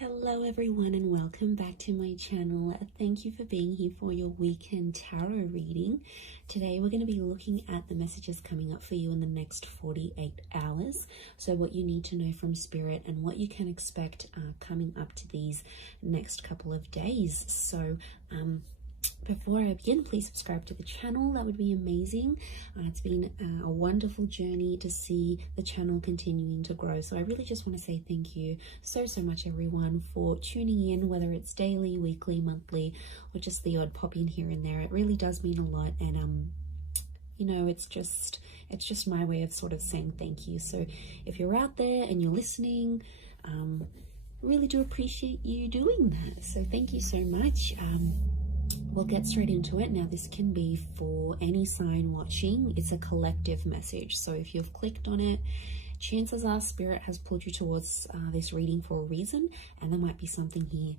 Hello everyone and welcome back to my channel. Thank you for being here for your weekend tarot reading. Today we're going to be looking at the messages coming up for you in the next 48 hours. So what you need to know from Spirit and what you can expect coming up to these next couple of days. So before I begin, please subscribe to the channel. That would be amazing. It's been a wonderful journey to see the channel continuing to grow. So I really just want to say thank you so much, everyone, for tuning in, whether it's daily, weekly, monthly, or just the odd pop in here and there. It really does mean a lot. And you know, it's just my way of sort of saying thank you. So if you're out there and you're listening, really do appreciate you doing that. So thank you so much. We'll get straight into it. Now, this can be for any sign watching. It's a collective message. So if you've clicked on it, chances are Spirit has pulled you towards this reading for a reason, and there might be something here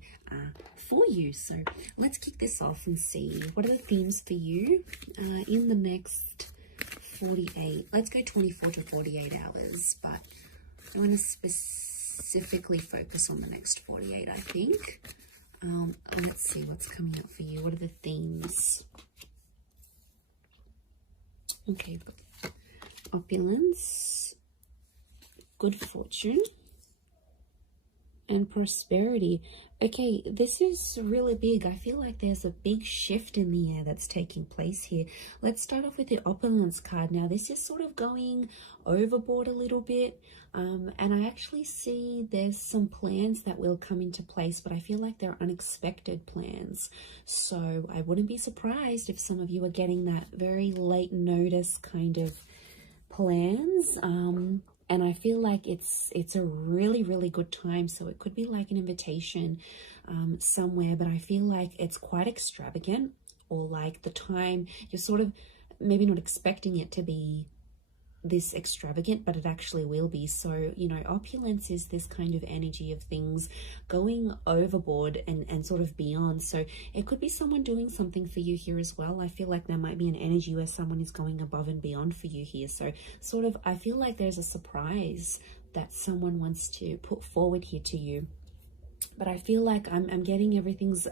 for you. So let's kick this off and see what are the themes for you in the next 48. Let's go 24 to 48 hours, but I want to specifically focus on the next 48, I think. Let's see what's coming up for you. What are the themes? Okay, opulence, good fortune, and prosperity. Okay, this is really big. I feel like there's a big shift in the air that's taking place here. Let's start off with the opulence card. Now, this is sort of going overboard a little bit. And I actually see there's some plans that will come into place, but I feel like they're unexpected plans. So I wouldn't be surprised if some of you are getting that very late notice kind of plans. And I feel like it's a really good time. So it could be like an invitation somewhere, but I feel like it's quite extravagant, or like the time you're sort of maybe not expecting it to be this extravagant, but it actually will be. So, you know, opulence is this kind of energy of things going overboard and sort of beyond. So it could be someone doing something for you here as well. I feel like there might be an energy where someone is going above and beyond for you here. So sort of, I feel like there's a surprise that someone wants to put forward here to you. But I feel like I'm getting everything's,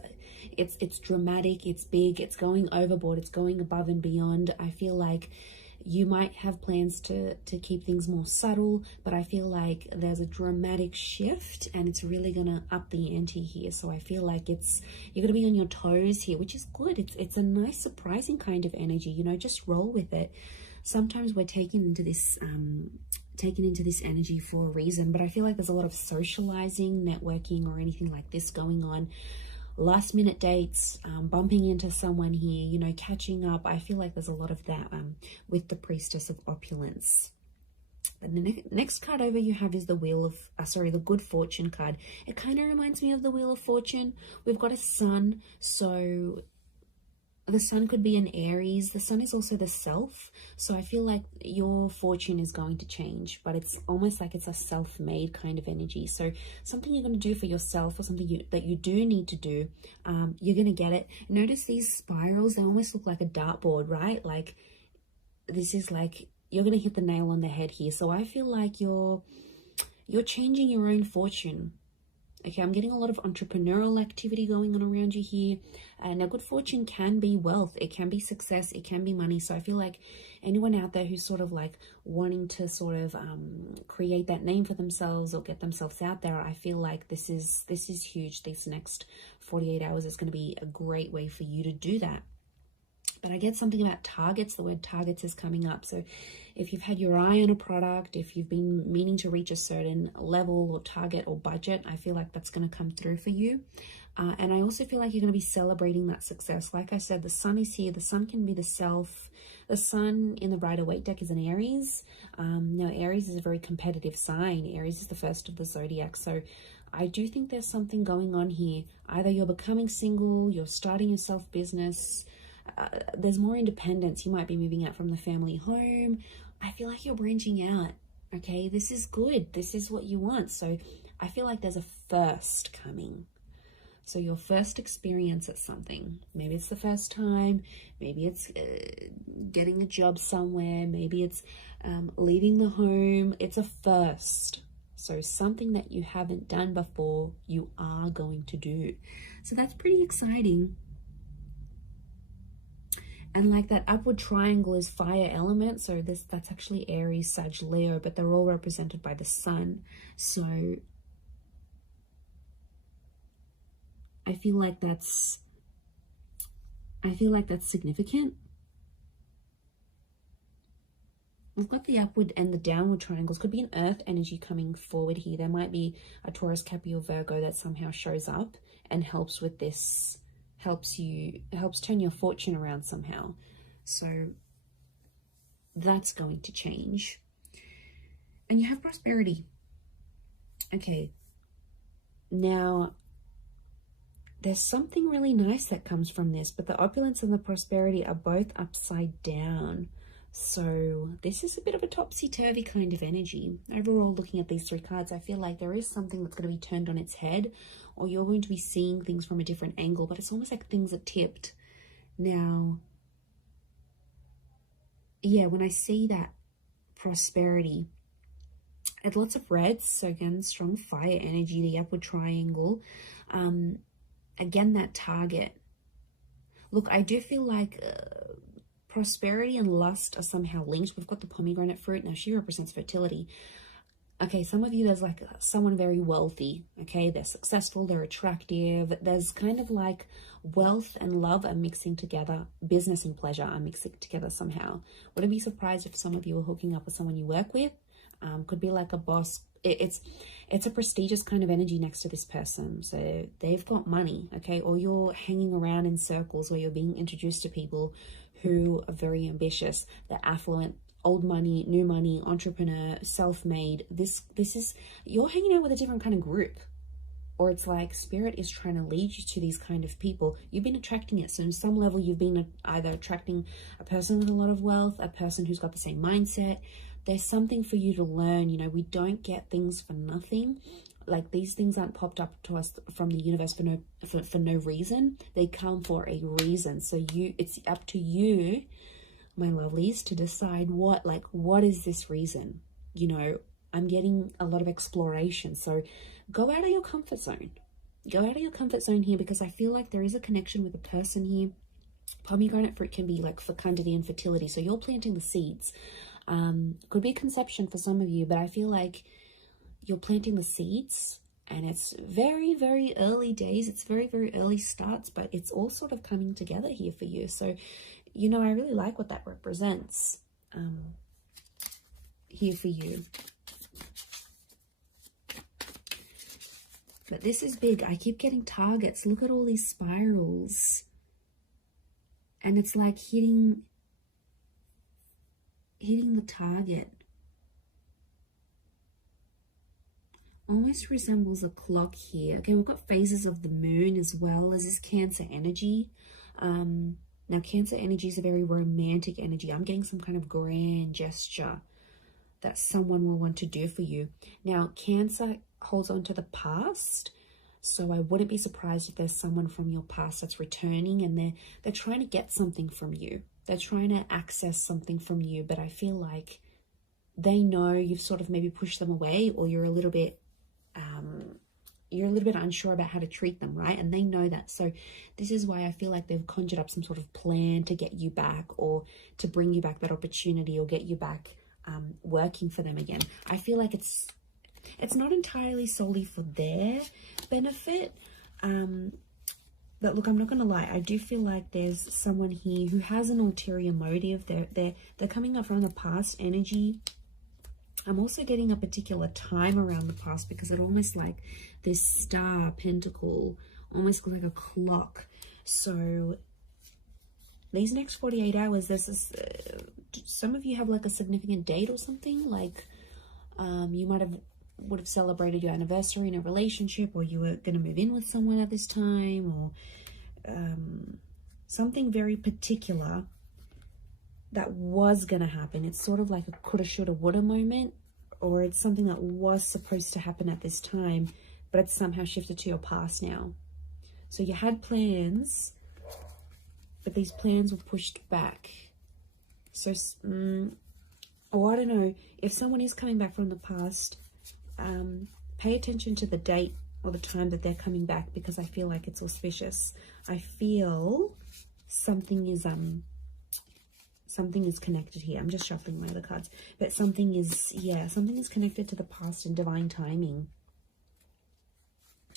it's dramatic, it's big, it's going overboard, it's going above and beyond. I feel like you might have plans to keep things more subtle, but I feel like there's a dramatic shift and it's really gonna up the ante here. So I feel like you're gonna be on your toes here, which is good. It's a nice, surprising kind of energy, you know, just roll with it. Sometimes we're taken into this energy for a reason, but I feel like there's a lot of socializing, networking, or anything like this going on. Last minute dates, bumping into someone here, you know, catching up. I feel like there's a lot of that with the Priestess of Opulence. And the next card over you have is the Wheel of, the Good Fortune card. It kind of reminds me of the Wheel of Fortune. We've got a sun, so the sun could be an Aries. The sun is also the self. So I feel like your fortune is going to change, but it's almost like it's a self-made kind of energy. So something you're going to do for yourself, or something that you do need to do, you're going to get it. Notice these spirals, they almost look like a dartboard, right? Like this is like, you're going to hit the nail on the head here. So I feel like you're changing your own fortune. Okay, I'm getting a lot of entrepreneurial activity going on around you here. Now, good fortune can be wealth. It can be success. It can be money. So I feel like anyone out there who's sort of like wanting to sort of create that name for themselves or get themselves out there, I feel like this is huge. These next 48 hours is going to be a great way for you to do that. But I get something about targets. The word targets is coming up. So if you've had your eye on a product, if you've been meaning to reach a certain level or target or budget, I feel like that's going to come through for you. And I also feel like you're going to be celebrating that success. Like I said, the sun is here. The sun can be the self. The sun in the Rider-Waite deck is an Aries. Now, Aries is a very competitive sign. Aries is the first of the zodiac. So I do think there's something going on here. Either you're becoming single, you're starting your self-business, there's more independence. You might be moving out from the family home. I feel like you're branching out. Okay, this is good. This is what you want. So I feel like there's a first coming. So your first experience at something, maybe it's the first time, maybe it's getting a job somewhere, maybe it's leaving the home. It's a first. So something that you haven't done before, you are going to do. So that's pretty exciting. And like that upward triangle is fire element. So that's actually Aries, Sag, Leo, but they're all represented by the sun. So I feel like that's significant. We've got the upward and the downward triangles. Could be an earth energy coming forward here. There might be a Taurus, Scorpio, Virgo that somehow shows up and helps with this, helps turn your fortune around somehow. So that's going to change. And you have prosperity. Okay. Now, there's something really nice that comes from this, but the opulence and the prosperity are both upside down. So this is a bit of a topsy-turvy kind of energy. Overall, looking at these three cards, I feel like there is something that's going to be turned on its head, or you're going to be seeing things from a different angle, but it's almost like things are tipped. Now, yeah, when I see that prosperity, it's lots of reds. So again, strong fire energy, the upward triangle. Again, that target. Look, I do feel like prosperity and lust are somehow linked. We've got the pomegranate fruit. Now, she represents fertility. Okay, some of you, there's like someone very wealthy. Okay, they're successful, they're attractive. There's kind of like wealth and love are mixing together. Business and pleasure are mixing together somehow. Wouldn't be surprised if some of you are hooking up with someone you work with. Could be like a boss. It's a prestigious kind of energy next to this person. So they've got money, okay? Or you're hanging around in circles where you're being introduced to people who are very ambitious. They're affluent, old money, new money, entrepreneur, self-made. This is, you're hanging out with a different kind of group. Or it's like spirit is trying to lead you to these kind of people. You've been attracting it. So on some level, you've been either attracting a person with a lot of wealth, a person who's got the same mindset. There's something for you to learn. You know, we don't get things for nothing. Like, these things aren't popped up to us from the universe for no reason. They come for a reason. So it's up to you, my lovelies, to decide what is this reason? You know, I'm getting a lot of exploration. So go out of your comfort zone. Go out of your comfort zone here, because I feel like there is a connection with a person here. Pomegranate fruit can be like fecundity and fertility. So you're planting the seeds. Could be conception for some of you, but I feel like you're planting the seeds, and it's very, very early days. It's very, very early starts, but it's all sort of coming together here for you. So, you know, I really like what that represents here for you. But this is big. I keep getting targets. Look at all these spirals. And it's like hitting the target. Almost resembles a clock here. Okay, we've got phases of the moon as well as this Cancer energy. Now, Cancer energy is a very romantic energy. I'm getting some kind of grand gesture that someone will want to do for you. Now, Cancer holds on to the past. So I wouldn't be surprised if there's someone from your past that's returning, and they're trying to get something from you. They're trying to access something from you, but I feel like they know you've sort of maybe pushed them away, or you're a little bit unsure about how to treat them, right? And they know that. So this is why I feel like they've conjured up some sort of plan to get you back, or to bring you back that opportunity, or get you back working for them again. I feel like it's not entirely solely for their benefit. But look, I'm not going to lie. I do feel like there's someone here who has an ulterior motive. They're coming up from the past energy. I'm also getting a particular time around the past, because it almost like this star pentacle, almost like a clock. So these next 48 hours, there's this, some of you have like a significant date or something. Like you would have celebrated your anniversary in a relationship, or you were going to move in with someone at this time, or something very particular that was going to happen. It's sort of like a coulda, shoulda, woulda moment, or it's something that was supposed to happen at this time, but it's somehow shifted to your past now. So you had plans, but these plans were pushed back. So, or I don't know, if someone is coming back from the past, pay attention to the date or the time that they're coming back, because I feel like it's auspicious. I feel something is connected here. I'm just shuffling my other cards, but something is, yeah, something is connected to the past and divine timing.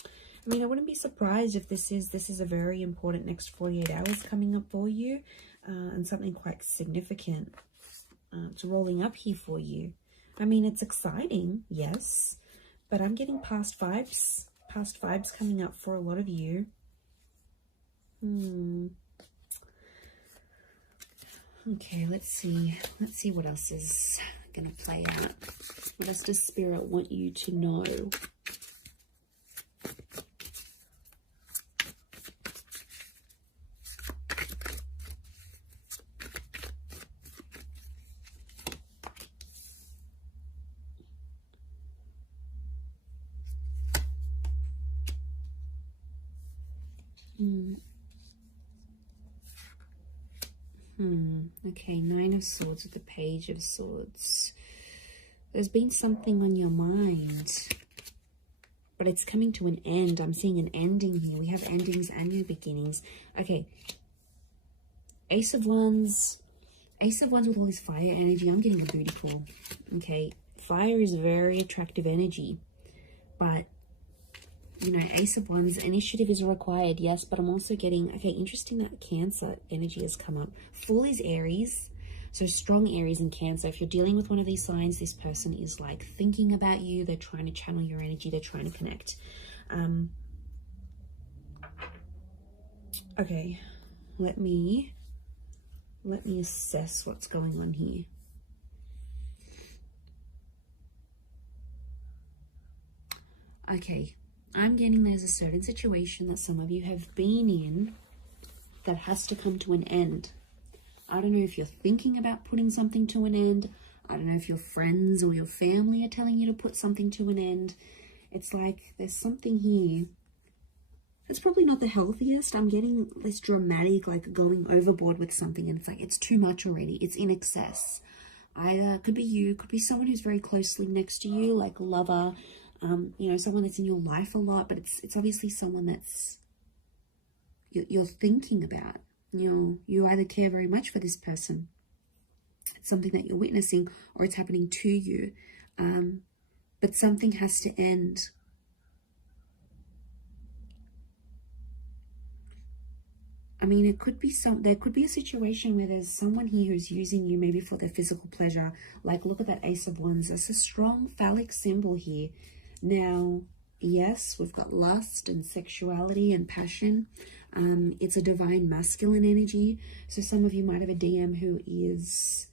I mean, I wouldn't be surprised if this is a very important next 48 hours coming up for you, and something quite significant it's rolling up here for you. I mean, it's exciting, yes, but I'm getting past vibes coming up for a lot of you. Okay, let's see what else is going to play out. What else does Spirit want you to know? Okay, Nine of Swords with the Page of Swords. There's been something on your mind, but it's coming to an end. I'm seeing an ending here. We have endings and new beginnings. Okay, Ace of Wands with all this fire energy. I'm getting a booty call. Okay, fire is very attractive energy, but you know, Ace of Wands, initiative is required, yes, but I'm also getting, okay, interesting that Cancer energy has come up. Fool is Aries, so strong Aries and Cancer. If you're dealing with one of these signs, this person is like thinking about you. They're trying to channel your energy. They're trying to connect. Okay, let me assess what's going on here. Okay. I'm getting there's a certain situation that some of you have been in that has to come to an end. I don't know if you're thinking about putting something to an end. I don't know if your friends or your family are telling you to put something to an end. It's like there's something here. It's probably not the healthiest. I'm getting this dramatic, like going overboard with something, and it's like it's too much already. It's in excess. Either could be you, could be someone who's very closely next to you, like a lover, you know, someone that's in your life a lot, but it's obviously someone that's you're thinking about. You either care very much for this person, it's something that you're witnessing, or it's happening to you, but something has to end. I mean, it could be there could be a situation where there's someone here who's using you maybe for their physical pleasure. Like, look at that Ace of Wands. That's a strong phallic symbol here. Now, yes, we've got lust and sexuality and passion. It's a divine masculine energy. So some of you might have a DM who is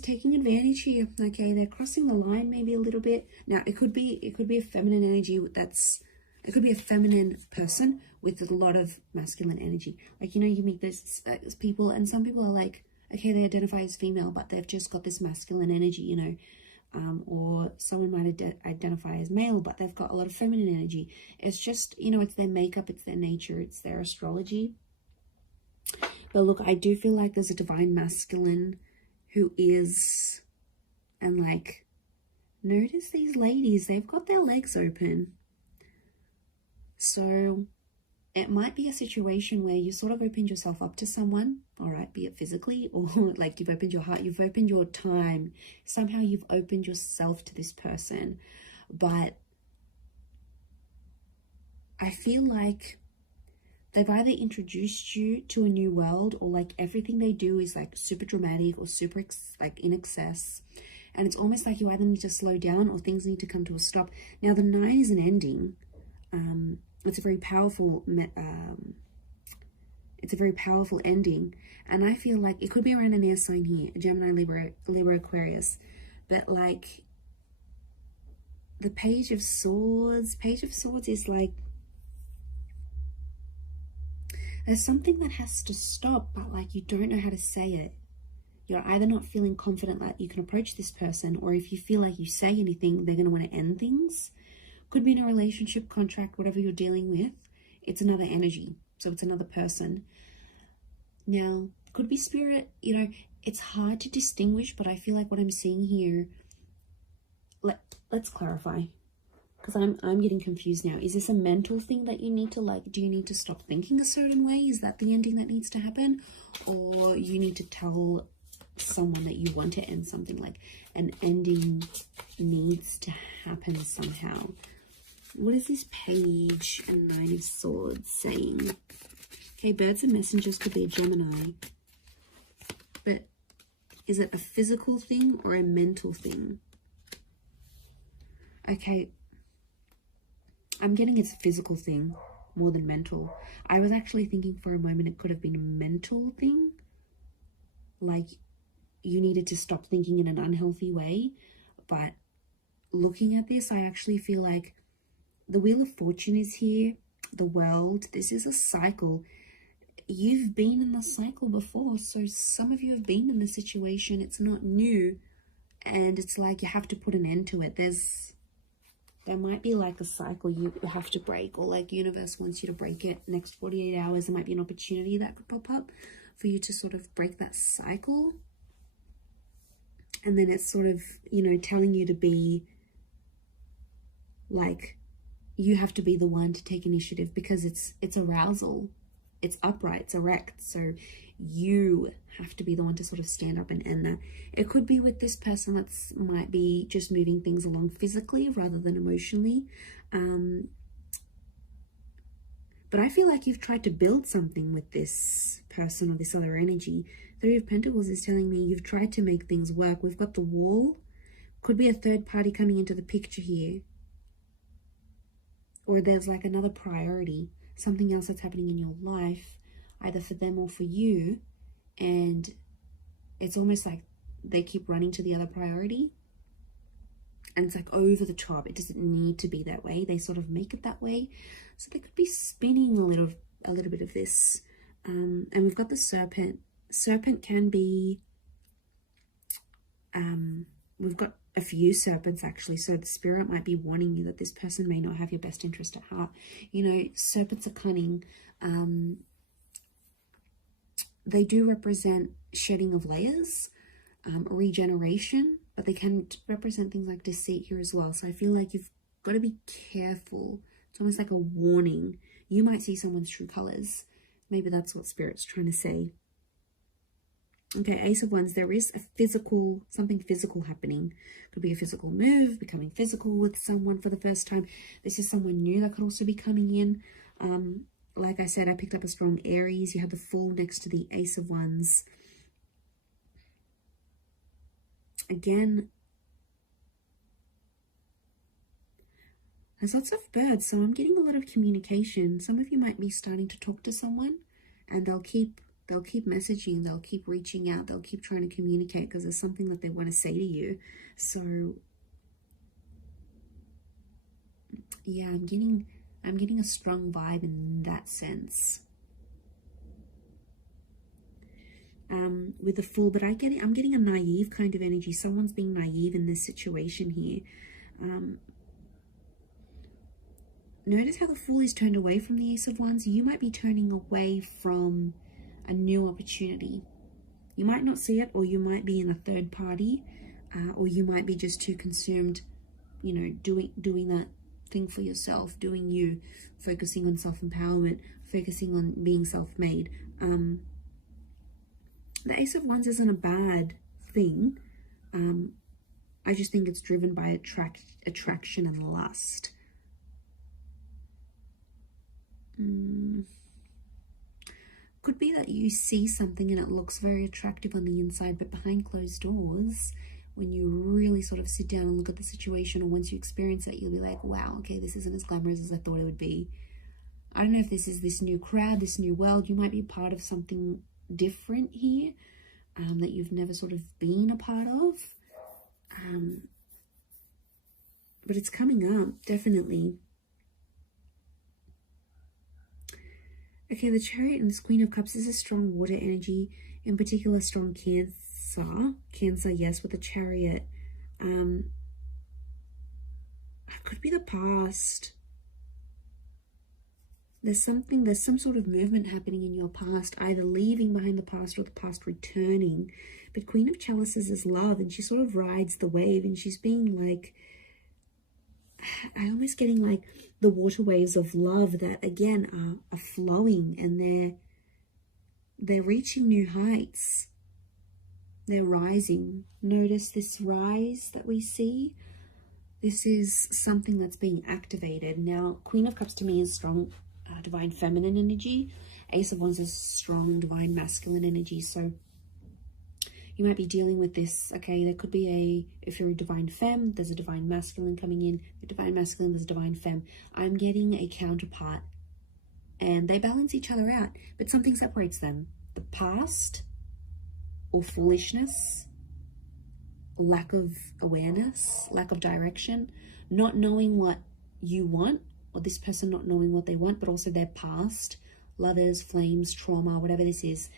taking advantage here. Okay, they're crossing the line maybe a little bit. Now, it could be a feminine energy it could be a feminine person with a lot of masculine energy. Like, you know, you meet those people, and some people are like, okay, they identify as female, but they've just got this masculine energy, you know. Or someone might identify as male, but they've got a lot of feminine energy. It's just, you know, it's their makeup, it's their nature, it's their astrology. But look, I do feel like there's a divine masculine who is, and like, notice these ladies, they've got their legs open. So it might be a situation where you sort of opened yourself up to someone, all right, be it physically or like you've opened your heart, you've opened your time. Somehow you've opened yourself to this person. But I feel like they've either introduced you to a new world, or like everything they do is like super dramatic or super like in excess. And it's almost like you either need to slow down or things need to come to a stop. Now, the 9 is an ending. It's a very powerful ending, and I feel like it could be around an air sign here, Gemini, Libra, Aquarius, but like the Page of Swords is like there's something that has to stop, but like you don't know how to say it. You're either not feeling confident that you can approach this person, or if you feel like you say anything, they're going to want to end things. Could be in a relationship, contract, whatever you're dealing with. It's another energy. So it's another person. Now, could be spirit. You know, it's hard to distinguish, but I feel like what I'm seeing here, let's clarify, because I'm getting confused now. Is this a mental thing that you need to, like, do you need to stop thinking a certain way? Is that the ending that needs to happen? Or you need to tell someone that you want to end something, like an ending needs to happen somehow? What is this Page and Nine of Swords saying? Okay, birds and messengers could be a Gemini. But is it a physical thing or a mental thing? Okay, I'm getting it's a physical thing more than mental. I was actually thinking for a moment it could have been a mental thing. Like you needed to stop thinking in an unhealthy way. But looking at this, I actually feel like the Wheel of Fortune is here. The World. This is a cycle. You've been in the cycle before. So some of you have been in the situation. It's not new. And it's like you have to put an end to it. There might be like a cycle you have to break, or like universe wants you to break it. Next 48 hours, there might be an opportunity that could pop up for you to sort of break that cycle. And then it's sort of, you know, telling you to be like, you have to be the one to take initiative, because it's arousal. It's upright, it's erect. So you have to be the one to sort of stand up and end that. It could be with this person that's might be just moving things along physically rather than emotionally. But I feel like you've tried to build something with this person or this other energy. Three of Pentacles is telling me you've tried to make things work. We've got the Wall. Could be a third party coming into the picture here. Or there's like another priority, something else that's happening in your life, either for them or for you. And it's almost like they keep running to the other priority. And it's like over the top. It doesn't need to be that way. They sort of make it that way. So they could be spinning a little bit of this. And we've got the Serpent. Serpent can be, we've got a few serpents actually. So the spirit might be warning you that this person may not have your best interest at heart. You know, serpents are cunning. They do represent shedding of layers, regeneration, but they can represent things like deceit here as well. So I feel like you've got to be careful. It's almost like a warning. You might see someone's true colors. Maybe that's what Spirit's trying to say. Okay, Ace of Wands. There is a physical, something physical happening. Could be a physical move, becoming physical with someone for the first time. This is someone new that could also be coming in. Like I said, I picked up a strong Aries. You have the Fool next to the Ace of Wands. Again, there's lots of birds, so I'm getting a lot of communication. Some of you might be starting to talk to someone, and they'll keep messaging, they'll keep reaching out, they'll keep trying to communicate because there's something that they want to say to you. So yeah, I'm getting a strong vibe in that sense. With the Fool, but I'm getting a naive kind of energy. Someone's being naive in this situation here. Notice how the Fool is turned away from the Ace of Wands. You might be turning away from a new opportunity. You might not see it, or you might be in a third party, or you might be just too consumed, you know, doing that thing for yourself, doing you, focusing on self-empowerment, focusing on being self-made. The Ace of Wands isn't a bad thing. I just think it's driven by attraction and lust. Could be that you see something and it looks very attractive on the inside, but behind closed doors, when you really sort of sit down and look at the situation, or once you experience it, you'll be like, wow, okay, this isn't as glamorous as I thought it would be. I don't know if this is this new crowd, this new world. You might be part of something different here, that you've never sort of been a part of. But it's coming up, definitely. Okay, the Chariot and the Queen of Cups is a strong water energy, in particular strong Cancer. Cancer, yes, with the Chariot. It could be the past. There's some sort of movement happening in your past, either leaving behind the past or the past returning. But Queen of Chalices is love, and she sort of rides the wave, and she's being like, I'm almost getting like the water waves of love that again are flowing, and they're reaching new heights. They're rising. Notice this rise that we see. This is something that's being activated. Now, Queen of Cups to me is strong divine feminine energy. Ace of Wands is strong divine masculine energy. So you might be dealing with this. Okay, there could be if you're a divine femme, there's a divine masculine coming in. The divine masculine, there's a divine femme. I'm getting a counterpart, and they balance each other out, but something separates them. The past or foolishness, lack of awareness, lack of direction, not knowing what you want, or this person not knowing what they want, but also their past, lovers, flames, trauma, whatever this is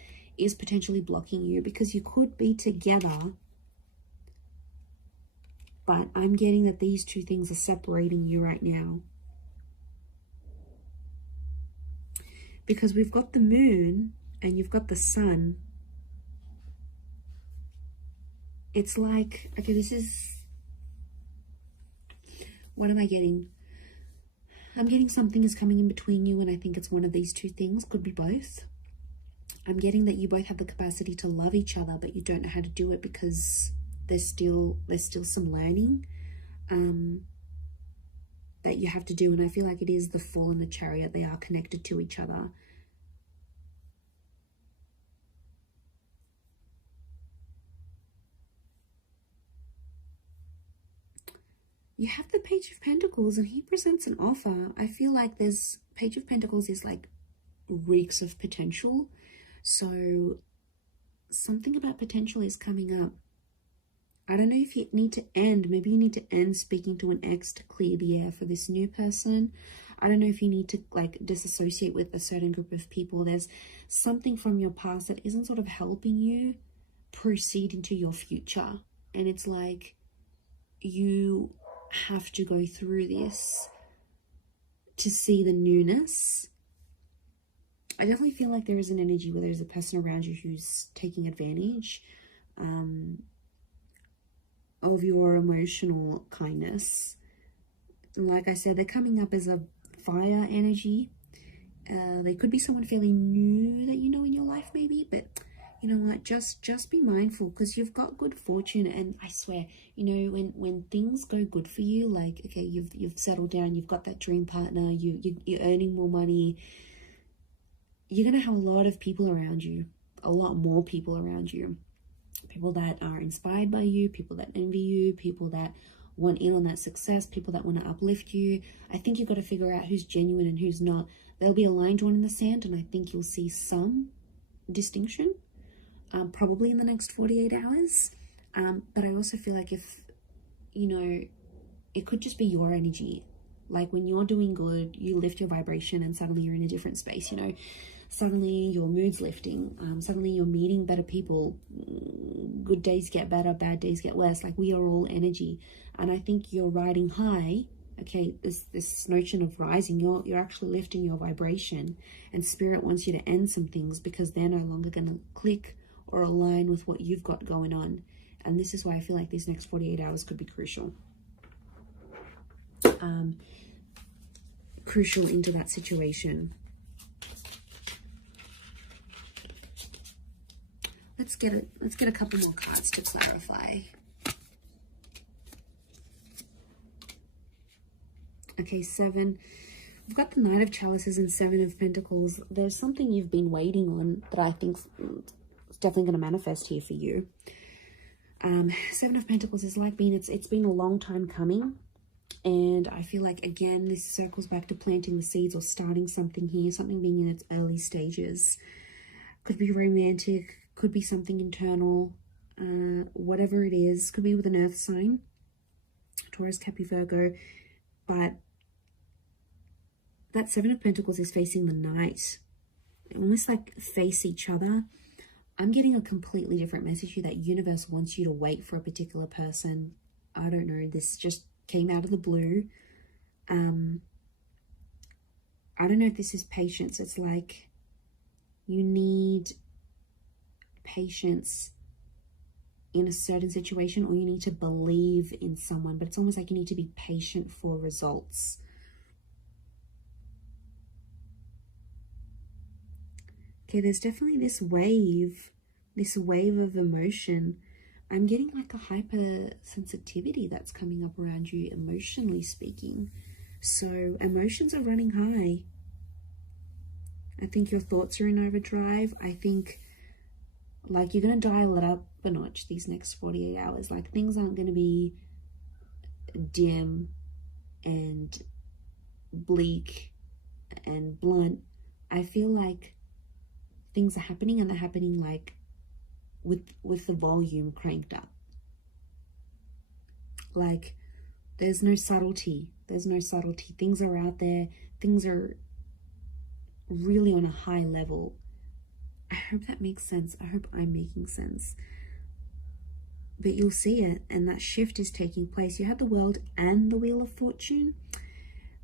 potentially blocking you, because you could be together, but I'm getting that these two things are separating you right now. Because we've got the moon and you've got the sun. It's like, okay, this is, what am I getting? I'm getting something is coming in between you, and I think it's one of these two things, could be both. I'm getting that you both have the capacity to love each other, but you don't know how to do it because there's still some learning that you have to do. And I feel like it is the Fool and the Chariot. They are connected to each other. You have the Page of Pentacles, and he presents an offer. I feel like there's Page of Pentacles is like reeks of potential. So something about potential is coming up. I don't know if you need to end. Maybe you need to end speaking to an ex to clear the air for this new person. I don't know if you need to like disassociate with a certain group of people. There's something from your past that isn't sort of helping you proceed into your future. And it's like you have to go through this to see the newness. I definitely feel like there is an energy where there's a person around you who's taking advantage of your emotional kindness. And like I said, they're coming up as a fire energy. They could be someone fairly new that you know in your life maybe, but you know what, just be mindful, because you've got good fortune. And I swear, you know, when things go good for you, like okay, you've settled down, you've got that dream partner, you're earning more money, you're going to have a lot of people around you, a lot more people around you. People that are inspired by you, people that envy you, people that want in on that success, people that want to uplift you. I think you've got to figure out who's genuine and who's not. There'll be a line drawn in the sand, and I think you'll see some distinction, probably in the next 48 hours. But I also feel like if, you know, it could just be your energy. Like when you're doing good, you lift your vibration and suddenly you're in a different space, you know. Suddenly your mood's lifting. Suddenly you're meeting better people. Good days get better, bad days get worse. Like we are all energy. And I think you're riding high. Okay, this notion of rising, you're actually lifting your vibration. And Spirit wants you to end some things because they're no longer going to click or align with what you've got going on. And this is why I feel like these next 48 hours could be crucial. Crucial into that situation. Let's get a couple more cards to clarify. Okay, 7. We've got the Knight of Chalices and 7 of Pentacles. There's something you've been waiting on that I think is definitely going to manifest here for you. 7 of Pentacles is like it's been a long time coming. And I feel like, again, this circles back to planting the seeds or starting something here, something being in its early stages. Could be romantic, could be something internal, whatever it is. Could be with an earth sign, Taurus, Capricorn, Virgo. But that 7 of Pentacles is facing the Knight. Almost like face each other. I'm getting a completely different message here, that universe wants you to wait for a particular person. I don't know, this just came out of the blue. I don't know if this is patience. It's like you need patience in a certain situation, or you need to believe in someone, but it's almost like you need to be patient for results. Okay, there's definitely this wave of emotion. I'm getting like a hypersensitivity that's coming up around you, emotionally speaking. So emotions are running high. I think your thoughts are in overdrive. I think like you're going to dial it up a notch these next 48 hours. Like things aren't going to be dim and bleak and blunt. I feel like things are happening, and they're happening like with the volume cranked up. Like there's no subtlety. Things are out there. Things are really on a high level. I hope that makes sense. I hope I'm making sense. But you'll see it, and that shift is taking place. You have the World and the Wheel of Fortune.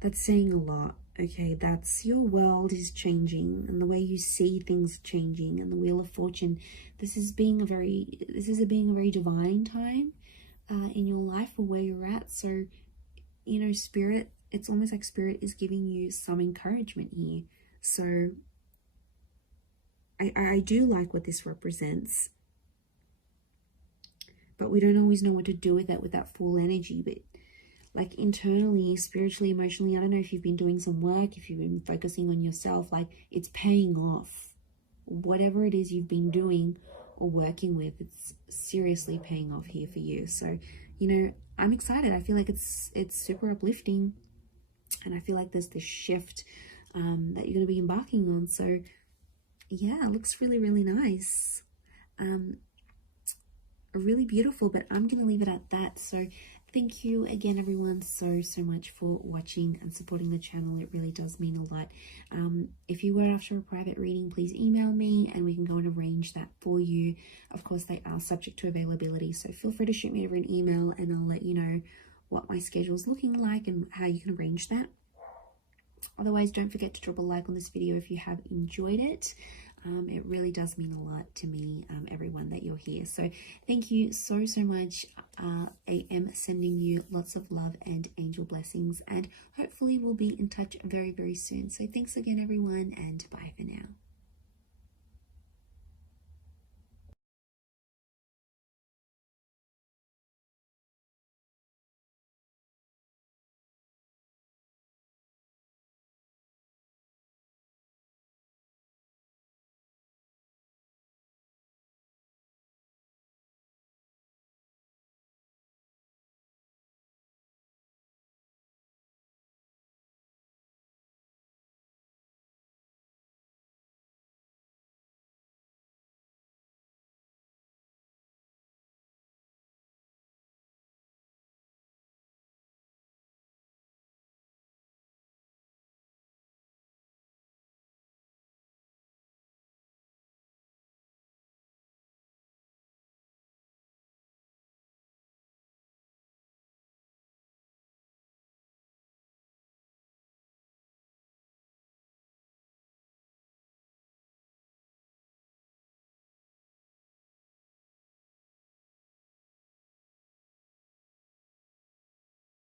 That's saying a lot. Okay, that's your world is changing, and the way you see things changing. And the Wheel of Fortune, this is being a very divine time in your life, or where you're at. So, you know, Spirit, it's almost like Spirit is giving you some encouragement here. So I do like what this represents, but we don't always know what to do with that full energy. But like internally, spiritually, emotionally, I don't know if you've been doing some work, if you've been focusing on yourself, like it's paying off. Whatever it is you've been doing or working with, it's seriously paying off here for you. So, you know, I'm excited. I feel like it's super uplifting, and I feel like there's this shift that you're going to be embarking on. So yeah, it looks really, really nice. Really beautiful, but I'm going to leave it at that. So thank you again, everyone, so much for watching and supporting the channel. It really does mean a lot. If you were after a private reading, please email me and we can go and arrange that for you. Of course, they are subject to availability, so feel free to shoot me over an email and I'll let you know what my schedule is looking like and how you can arrange that. Otherwise, don't forget to drop a like on this video if you have enjoyed it. It really does mean a lot to me, everyone, that you're here. So thank you so much. I am sending you lots of love and angel blessings, and hopefully we'll be in touch very, very soon. So thanks again, everyone, and bye for now.